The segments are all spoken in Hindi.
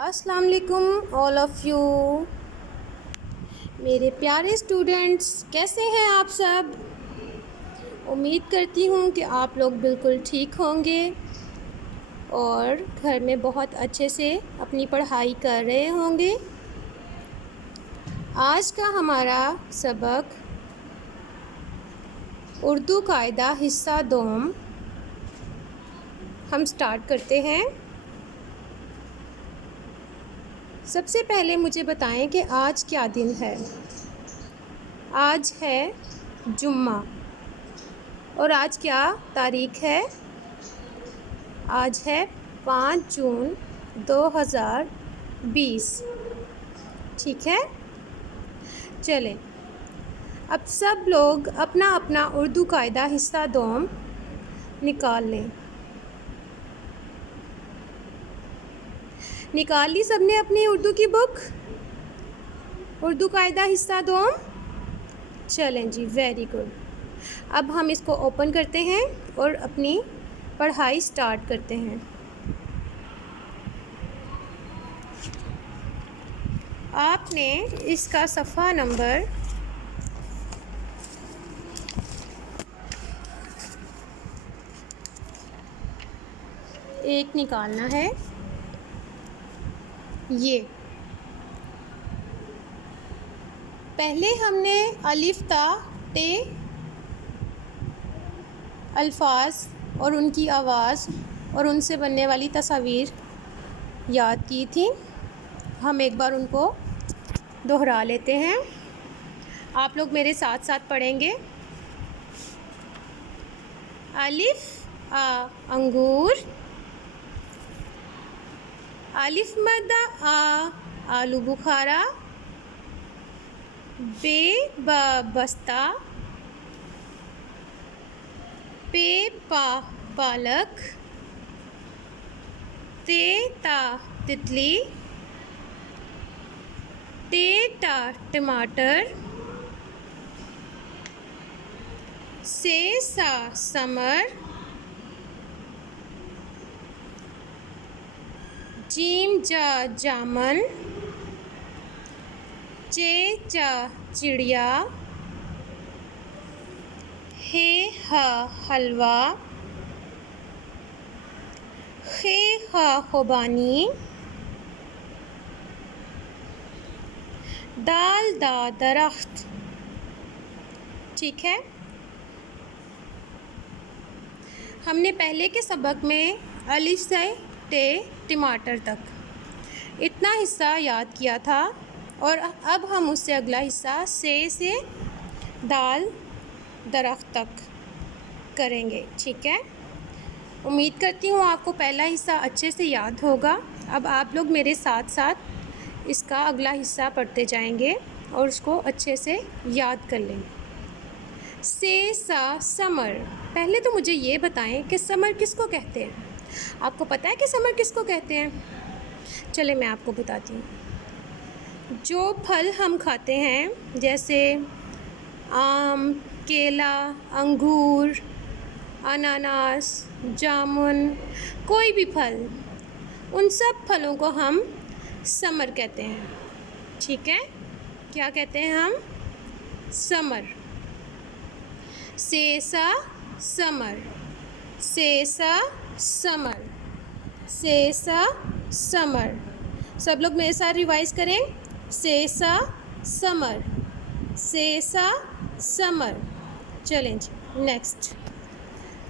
अस्सलाम वालेकुम ऑल ऑफ़ यू। मेरे प्यारे स्टूडेंट्स, कैसे हैं आप सब? उम्मीद करती हूँ कि आप लोग बिल्कुल ठीक होंगे और घर में बहुत अच्छे से अपनी पढ़ाई कर रहे होंगे। आज का हमारा सबक उर्दू कायदा हिस्सा दोम हम स्टार्ट करते हैं। सबसे पहले मुझे बताएं कि आज क्या दिन है। आज है जुम्मा और आज क्या तारीख है? आज है 5 जून 2020। ठीक है, चलें अब सब लोग अपना अपना उर्दू कायदा हिस्सा दोम निकाल लें। निकाल ली सबने अपनी उर्दू की बुक, उर्दू कायदा हिस्सा दोम? चलें जी, वेरी गुड। अब हम इसको ओपन करते हैं और अपनी पढ़ाई स्टार्ट करते हैं। आपने इसका सफ़ा नंबर 1 निकालना है। ये पहले हमने अलिफ ता ते अल्फाज और उनकी आवाज़ और उनसे बनने वाली तस्वीर याद की थी। हम एक बार उनको दोहरा लेते हैं। आप लोग मेरे साथ साथ पढ़ेंगे। अलिफ आ अंगूर, अलिफ मद्दा आ आलू बुखारा, बे बा बस्ता, पे पा पालक, ते ता तितली, टे टा टमाटर, से सा समर, जीम जा जामन, चे चा चिड़िया, हे हा हलवा, खे हा खुबानी, दाल दा दरख्त। ठीक है, हमने पहले के सबक में अलिफ से ते टमाटर तक इतना हिस्सा याद किया था और अब हम उससे अगला हिस्सा से दाल दरख्त तक करेंगे। ठीक है, उम्मीद करती हूँ आपको पहला हिस्सा अच्छे से याद होगा। अब आप लोग मेरे साथ साथ इसका अगला हिस्सा पढ़ते जाएंगे और उसको अच्छे से याद कर लेंगे। से सा समर। पहले तो मुझे ये बताएं कि समर किसको कहते हैं? आपको पता है कि समर किसको कहते हैं? चले मैं आपको बताती हूँ। जो फल हम खाते हैं जैसे आम, केला, अंगूर, अनानास, जामुन, कोई भी फल, उन सब फलों को हम समर कहते हैं। ठीक है, क्या कहते हैं हम? समर। सेसा समर, सेसा समर, सेसा समर। सब लोग मेरे साथ रिवाइज करें। सेसा समर, सेसा समर। चलें जी, नेक्स्ट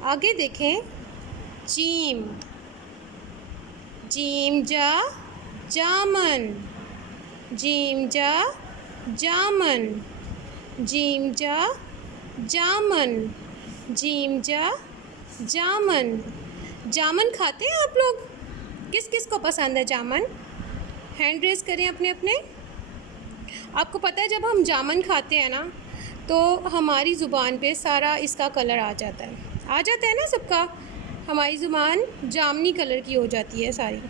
आगे देखें। जीम, जीम जा जामन, जीम जा जामन, जीम जा जामन, जीम जा जामन। जामन खाते हैं आप लोग? किस किस को पसंद है जामन? हैंड रेज़ करें अपने अपने। आपको पता है जब हम जामन खाते हैं ना तो हमारी ज़ुबान पे सारा इसका कलर आ जाता है ना सबका। हमारी ज़ुबान जामनी कलर की हो जाती है सारी।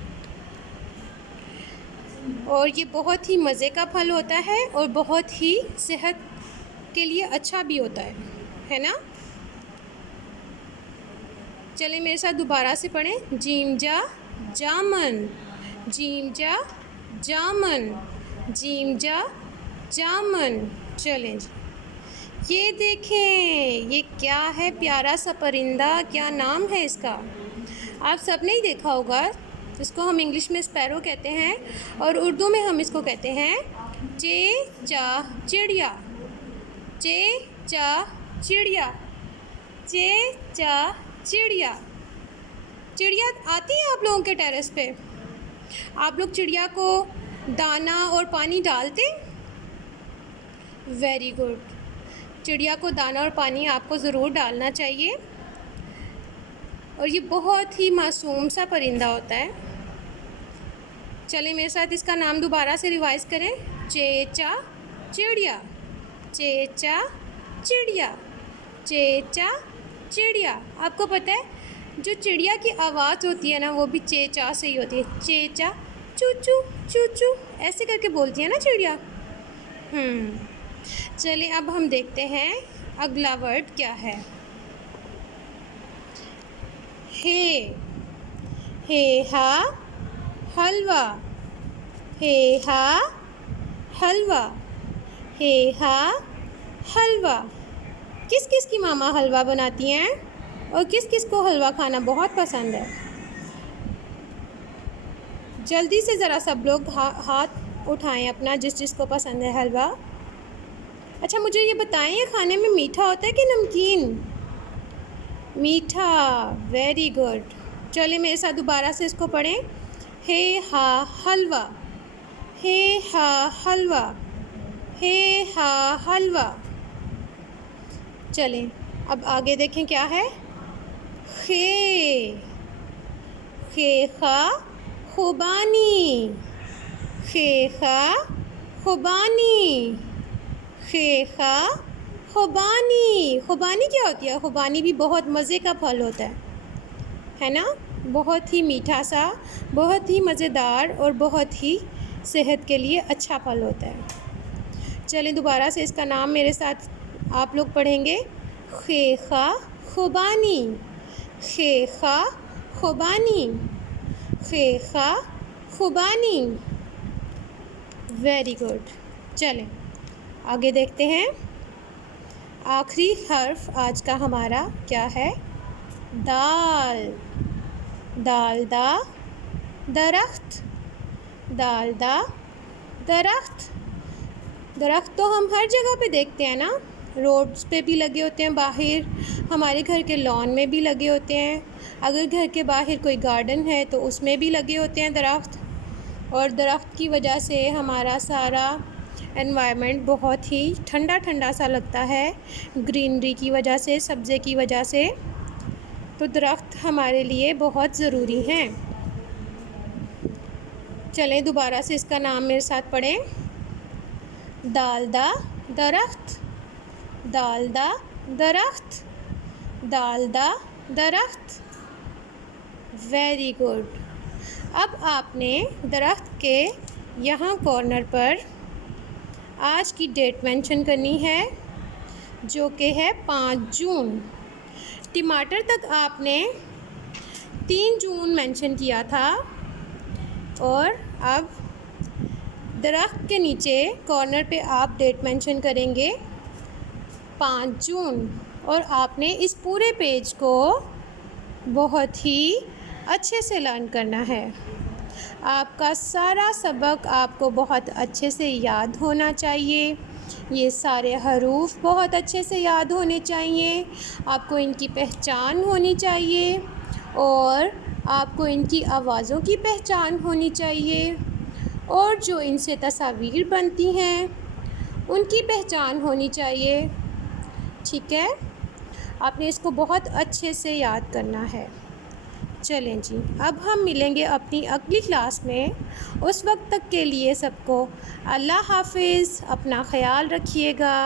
और ये बहुत ही मज़े का फल होता है और बहुत ही सेहत के लिए अच्छा भी होता है ना? चलें मेरे साथ दोबारा से पढ़ें। जीम जा जामन, जीम जा जामन, जीम जा जामन। चलें जी, ये देखें, ये क्या है, प्यारा सा परिंदा, क्या नाम है इसका? आप सब ने ही देखा होगा। इसको हम इंग्लिश में स्पैरो कहते हैं और उर्दू में हम इसको कहते हैं चे चा चिड़िया, चे चा चिड़िया, चे चा चिड़िया। चिड़िया आती है आप लोगों के टेरेस पे? आप लोग चिड़िया को दाना और पानी डालते? Very good. चिड़िया को दाना और पानी आपको ज़रूर डालना चाहिए और ये बहुत ही मासूम सा परिंदा होता है। चलें मेरे साथ इसका नाम दोबारा से रिवाइज़ करें। चेचा चिड़िया, चेचा चिड़िया, चेचा चिड़िया। आपको पता है जो चिड़िया की आवाज़ होती है ना, वो भी चेचा से ही होती है। चेचा, चूचू चूचू, ऐसे करके बोलती है ना चिड़िया। चलिए अब हम देखते हैं अगला वर्ड क्या है। हे हा हलवा, हे हा हलवा, हे हा हलवा। किस किस की मामा हलवा बनाती हैं और किस किस को हलवा खाना बहुत पसंद है? जल्दी से ज़रा सब लोग हाथ उठाएं अपना, जिस जिसको पसंद है हलवा। अच्छा मुझे ये बताएं, ये खाने में मीठा होता है कि नमकीन? मीठा, वेरी गुड। चलिए मेरे साथ दोबारा से इसको पढ़ें। हे हा हलवा, हे हा हलवा, हे हा हलवा। चलें अब आगे देखें क्या है। खे खा खुबानी, खे खा खुबानी, खे खा खुबानी। खुबानी क्या होती है? खुबानी भी बहुत मज़े का फल होता है ना? बहुत ही मीठा सा, बहुत ही मज़ेदार और बहुत ही सेहत के लिए अच्छा फल होता है। चलें दोबारा से इसका नाम मेरे साथ आप लोग पढ़ेंगे। खे खा खुबानी, खे खा खुबानी, खे खा खुबानी। Very good. चलें आगे देखते हैं। आखिरी हर्फ आज का हमारा क्या है? दाल, दाल दा दरख्त, दाल दा दरख्त। दरख्त तो हम हर जगह पे देखते हैं ना, रोड्स पे भी लगे होते हैं, बाहर हमारे घर के लॉन में भी लगे होते हैं, अगर घर के बाहर कोई गार्डन है तो उसमें भी लगे होते हैं दरख्त। और दरख्त की वजह से हमारा सारा एनवायरनमेंट बहुत ही ठंडा ठंडा सा लगता है, ग्रीनरी की वजह से, सब्ज़े की वजह से। तो दरख्त हमारे लिए बहुत ज़रूरी हैं। चलें दोबारा से इसका नाम मेरे साथ पढ़ें। दाल दा दरख्त, दाल दा दरख्त, दाल दा दरख्त। Very good. अब आपने दरख्त के यहाँ कॉर्नर पर आज की डेट मेंशन करनी है, जो कि है 5 जून। टमाटर तक आपने 3 जून मेंशन किया था और अब दरख्त के नीचे कॉर्नर पे आप डेट मेंशन करेंगे 5 जून। और आपने इस पूरे पेज को बहुत ही अच्छे से लर्न करना है। आपका सारा सबक आपको बहुत अच्छे से याद होना चाहिए। ये सारे हरूफ बहुत अच्छे से याद होने चाहिए। आपको इनकी पहचान होनी चाहिए और आपको इनकी आवाज़ों की पहचान होनी चाहिए और जो इनसे तस्वीर बनती हैं उनकी पहचान होनी चाहिए। ठीक है, आपने इसको बहुत अच्छे से याद करना है। चलें जी, अब हम मिलेंगे अपनी अगली क्लास में। उस वक्त तक के लिए सबको अल्लाह हाफिज़, अपना ख्याल रखिएगा।